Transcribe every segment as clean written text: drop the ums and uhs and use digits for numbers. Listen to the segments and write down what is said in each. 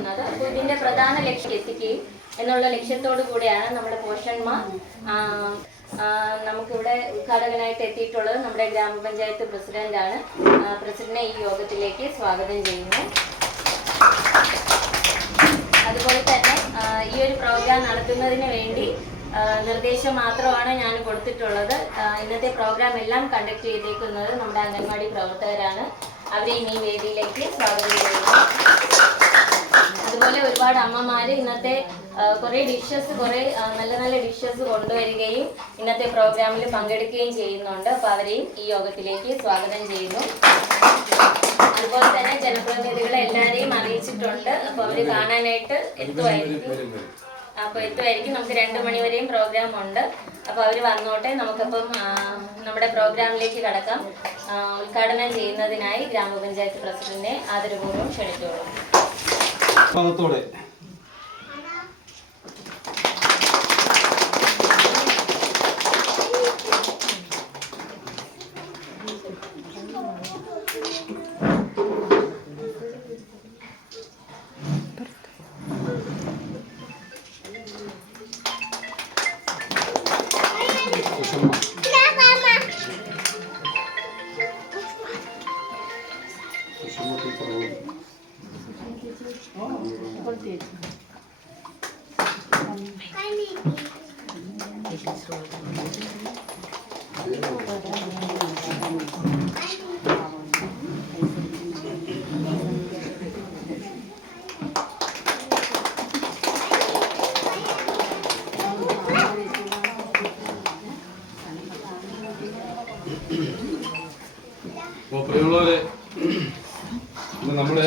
നടക്കുന്നത്. അപ്പോൾ ഇതിന്റെ പ്രധാന ലക്ഷ്യം എത്തിക്കുകയും എന്നുള്ള ലക്ഷ്യത്തോടു കൂടിയാണ് നമ്മുടെ പോഷന്മാർ നമുക്കിവിടെ ഉദ്ഘാടകനായിട്ട് എത്തിയിട്ടുള്ളത്. നമ്മുടെ ഗ്രാമപഞ്ചായത്ത് പ്രസിഡന്റാണ്. പ്രസിഡന്റിനെ ഈ യോഗത്തിലേക്ക് സ്വാഗതം ചെയ്യുന്നു. അതുപോലെ തന്നെ ഈ ഒരു പ്രോഗ്രാം നടത്തുന്നതിന് വേണ്ടി നിർദ്ദേശം മാത്രമാണ് ഞാൻ കൊടുത്തിട്ടുള്ളത്. ഇന്നത്തെ പ്രോഗ്രാം എല്ലാം കണ്ടക്ട് ചെയ്തേക്കുന്നത് നമ്മുടെ അംഗൻവാടി പ്രവർത്തകരാണ്. അവരെയും ഈ വേദിയിലേക്ക് സ്വാഗതം ചെയ്യുന്നു. അതുപോലെ ഒരുപാട് അമ്മമാര് ഇന്നത്തെ കുറേ നല്ല നല്ല ഡിഷസ് കൊണ്ടുവരികയും ഇന്നത്തെ പ്രോഗ്രാമിൽ പങ്കെടുക്കുകയും ചെയ്യുന്നുണ്ട്. അപ്പോൾ അവരെയും ഈ യോഗത്തിലേക്ക് സ്വാഗതം ചെയ്യുന്നു. അതുപോലെ തന്നെ ജനപ്രതിനിധികളെ എല്ലാവരെയും അറിയിച്ചിട്ടുണ്ട്. അപ്പോൾ അവര് കാണാനായിട്ട് എത്തുമായിരിക്കും. നമുക്ക് 2 മണി വരെയും പ്രോഗ്രാം ഉണ്ട്. അപ്പോൾ അവർ വന്നോട്ടെ. നമുക്കപ്പം നമ്മുടെ പ്രോഗ്രാമിലേക്ക് കടക്കാം. ഉദ്ഘാടനം ചെയ്യുന്നതിനായി ഗ്രാമപഞ്ചായത്ത് പ്രസിഡന്റിനെ ആദരപൂർവ്വം ക്ഷണിച്ചോളൂ. പ്രിയമുള്ളവരെ, ഇന്ന് നമ്മുടെ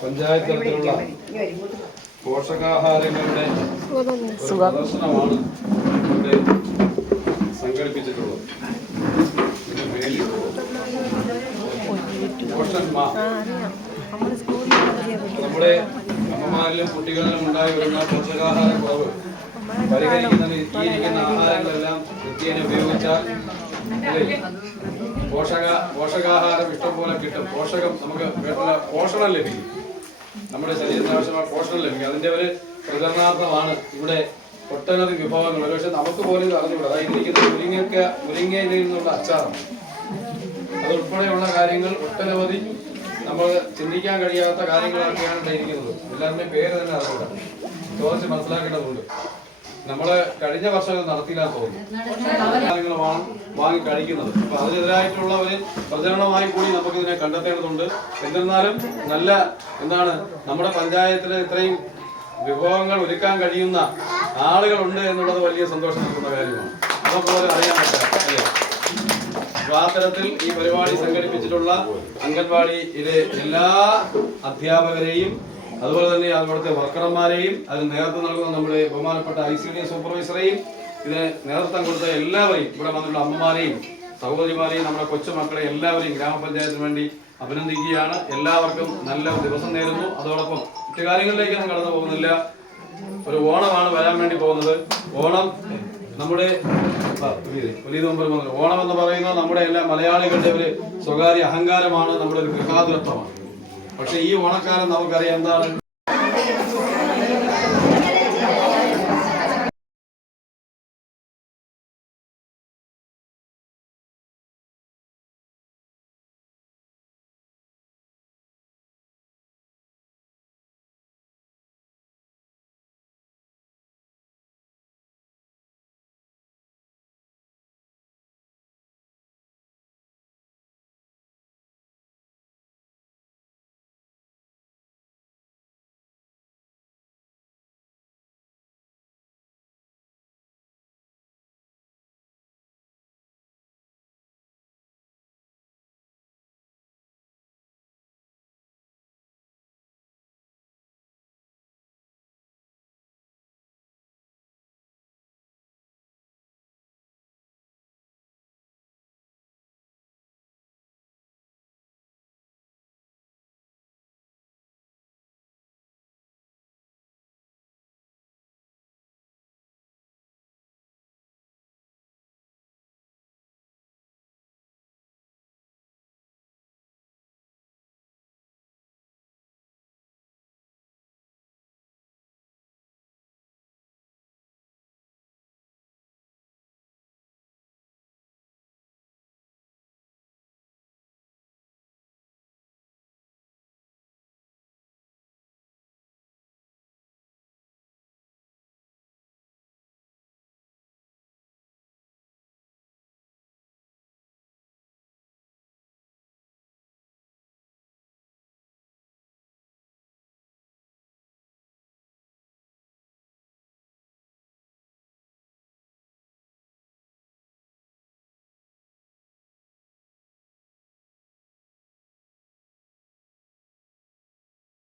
പഞ്ചായത്ത് തലത്തിലുള്ള പോഷകാഹാരങ്ങളുടെ പ്രദർശനമാണ് ഇവിടെ സംഘടിപ്പിച്ചിട്ടുള്ളത്. നമ്മുടെ അമ്മമാരിലും കുട്ടികളിലും ഉണ്ടായി വരുന്ന പോഷകാഹാര കുറവ് പരിഹരിക്കുന്നതിന് ഇരിക്കുന്ന ആഹാരങ്ങളെല്ലാം നിത്യേന ഉപയോഗിച്ചാൽ പോഷകാഹാരം ഇഷ്ടം പോലെ കിട്ടും. നമുക്ക് പോഷണം ലഭിക്കും. നമ്മുടെ ശരീരത്തിന് ആവശ്യമായ പോഷണം ലഭിക്കും. അതിന്റെ ഒരു പ്രചരണാർത്ഥമാണ് ഇവിടെ ഒട്ടനവധി വിഭവങ്ങൾ. പക്ഷെ നമുക്ക് പോലും അറിഞ്ഞുകൂടാ. അതായത് ഇരിക്കുന്ന മുരിങ്ങയിൽ നിന്നുള്ള അച്ചാറാണ്. അതുൾപ്പെടെയുള്ള കാര്യങ്ങൾ ഒട്ടനവധി നമ്മൾ ചിന്തിക്കാൻ കഴിയാത്ത കാര്യങ്ങളൊക്കെയാണ് ഇവിടെ ഇരിക്കുന്നത്. എല്ലാവരുടെയും പേര് തന്നെ അറിഞ്ഞൂടാ. ചോദിച്ച് മനസ്സിലാക്കേണ്ടതുണ്ട്. നമ്മള് കഴിഞ്ഞ വർഷം നടത്തിയില്ലാന്ന് തോന്നുന്നു. കാര്യങ്ങൾ വാങ്ങി കഴിക്കുന്നത്. അപ്പൊ അതിനെതിരായിട്ടുള്ള ഒരു പ്രചരണമായി കൂടി നമുക്ക് ഇതിനെ കണ്ടെത്തേണ്ടതുണ്ട്. എന്നിരുന്നാലും നമ്മുടെ പഞ്ചായത്തിന് ഇത്രയും വിഭവങ്ങൾ ഒരുക്കാൻ കഴിയുന്ന ആളുകളുണ്ട് എന്നുള്ളത് വലിയ സന്തോഷം നൽകുന്ന കാര്യമാണ്. അതുപോലെ അറിയാൻ പറ്റില്ല. ആ തരത്തിൽ ഈ പരിപാടി സംഘടിപ്പിച്ചിട്ടുള്ള അംഗൻവാടിയിലെ എല്ലാ അധ്യാപകരെയും അതുപോലെ തന്നെ അവിടുത്തെ വർക്കർമാരെയും അതിന് നേതൃത്വം നൽകുന്ന നമ്മുടെ ബഹുമാനപ്പെട്ട ICD സൂപ്പർവൈസറെയും ഇതിന് നേതൃത്വം കൊടുത്ത എല്ലാവരെയും ഇവിടെ വന്നിട്ടുള്ള അമ്മമാരെയും സഹോദരിമാരെയും നമ്മുടെ കൊച്ചുമക്കളെ എല്ലാവരെയും ഗ്രാമപഞ്ചായത്തിന് വേണ്ടി അഭിനന്ദിക്കുകയാണ്. എല്ലാവർക്കും നല്ല ദിവസം നേരുന്നു. അതോടൊപ്പം മറ്റു കാര്യങ്ങളിലേക്കൊന്നും കടന്നു പോകുന്നില്ല. ഒരു ഓണമാണ് വരാൻ വേണ്ടി പോകുന്നത്. ഓണം നമ്മുടെ ഓണം എന്ന് പറയുന്നത് നമ്മുടെ എല്ലാ മലയാളികളുടെ ഒരു സ്വകാര്യ അഹങ്കാരമാണ്, നമ്മുടെ ഒരു ഗൃഹാതുരത്വമാണ്. പക്ഷെ ഈ ഓണക്കാലം നമുക്കറിയാം എന്താണ്.